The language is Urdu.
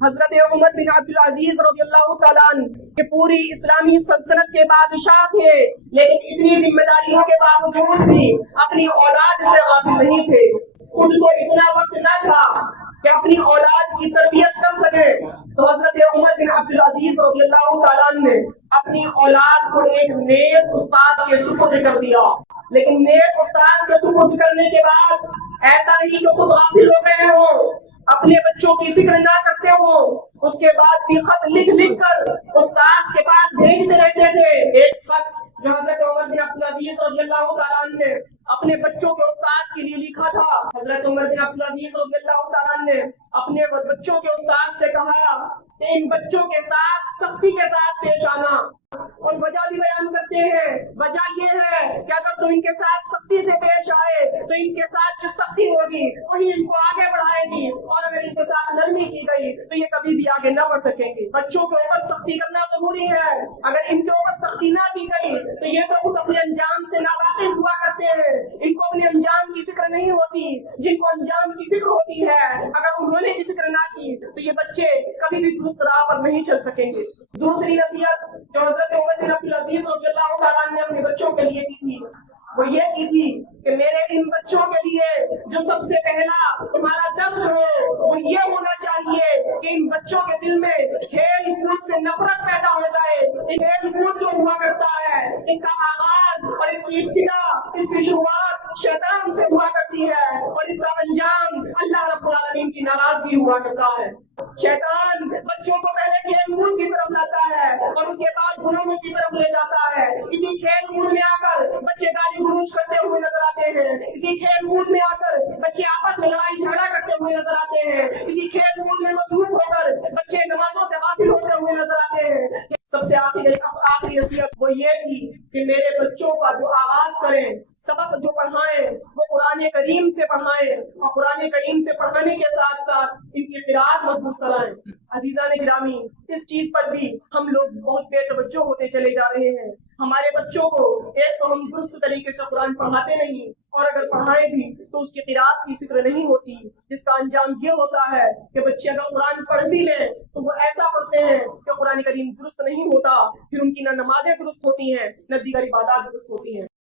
حضرت عمر بن عبد العزیز رضی اللہ تعالیٰ عنہ کہ پوری اسلامی سلطنت کے بادشاہ تھے، لیکن اتنی ذمہ داریوں کے باوجود بھی اپنی اولاد سے غافل نہیں تھے۔ خود کو اتنا وقت نہ تھا کہ اپنی اولاد کی تربیت کر سکے، تو حضرت عمر بن عبد العزیز رضی اللہ تعالیٰ عنہ نے اپنی اولاد کو ایک نیک استاد کے سپرد کر دیا۔ لیکن نیک استاد کے سپرد کرنے کے بعد ایسا نہیں کہ خود غافل ہو گئے ہوں، اپنے بچوں کی فکر نہ کرتے ہوں، اس کے بعد بھی خط لکھ کر استاد کے پاس بھیجتے رہتے تھے۔ ایک خط جو حضرت عمر بن عبد العزیز رضی اللہ تعالیٰ عنہ نے اپنے بچوں کے استاد کے لیے لکھا تھا، حضرت عمر بن عبد العزیز رضی اللہ تعالیٰ عنہ نے اپنے بچوں کے استاد سے کہا کہ ان بچوں کے ساتھ سختی کے ساتھ پیش آنا، اور وجہ بھی بیان کرتے ہیں۔ وجہ یہ ہے کہ اگر تم ان کے ساتھ سختی سے پیش آئے تو ان کے ساتھ جو سختی ہوگی وہی ان کو آگے بڑھائے گی، اور اگر ان کے ساتھ نرمی کی گئی تو یہ کبھی بھی آگے نہ بڑھ سکیں گے۔ بچوں کے اوپر سختی کرنا ضروری ہے، اگر ان کے اوپر سختی نہ کی گئی تو یہ تو خود اپنے انجام سے ناواقف ہوا کرتے ہیں، ان کو اپنے انجام کی فکر نہیں ہوتی۔ جن کو انجام کی فکر ہوتی ہے، اگر انہوں نے بھی فکر نہ کی تو یہ بچے کبھی بھی درست راہ پر نہیں چل سکیں گے۔ دوسری نصیحت جو حضرت عمر بن عبد العزیز رضی اللہ تعالیٰ عنہ نے اپنے بچوں کے لیے کی تھی وہ یہ کی تھی کہ میرے ان بچوں کے لیے جو سب سے پہلا تمہارا درس ہو وہ یہ ہونا چاہیے کہ ان بچوں کے دل میں کھیل کود سے نفرت پیدا ہو جائے۔ کھیل کود جو ہوا کرتا ہے اس کا آغاز اور اس کی ابتدا، اس کی شروعات شیطان سے ہوا کرتی ہے، اور اس کا انجام اللہ رب العالمین کی ناراضگی ہوا کرتا ہے۔ شیطان بچوں کو پہلے کھیل کود کی طرف لاتا ہے اور اس کے بعد گناہوں کی طرف لے جاتا ہے۔ اسی کھیل کود میں آ کر بچے گالی گلوچ کرتے ہوئے نظر آتے ہیں، اسی کھیل کود میں آ کر بچے آپس میں لڑائی جھگڑا کرتے ہوئے نظر آتے ہیں، اسی کھیل کود میں مصروف ہو کر بچے نمازوں سے غافل ہوتے ہوئے نظر آتے ہیں۔ سب سے آخری نصیحت وہ یہ تھی کہ میرے بچوں کا جو آغاز کریں، سبق جو پڑھائیں وہ قرآن کریم سے پڑھائیں، اور قرآن کریم سے پڑھانے کے ساتھ ساتھ ان کی قرأت مضبوط کرائیں۔ عزیزان گرامی، اس چیز پر بھی ہم لوگ بہت بے توجہ ہوتے چلے جا رہے ہیں۔ ہمارے بچوں کو ایک تو ہم درست طریقے سے قرآن پڑھاتے نہیں، اور اگر پڑھائیں بھی تو اس کی قرأت کی فکر نہیں ہوتی، جس کا انجام یہ ہوتا ہے کہ بچے اگر قرآن پڑھ بھی لیں تو وہ ایسا پڑھتے ہیں کہ قرآن کریم درست نہیں ہوتا، پھر ان کی نہ نمازیں درست ہوتی ہیں نہ دیگر عبادات درست ہوتی ہیں۔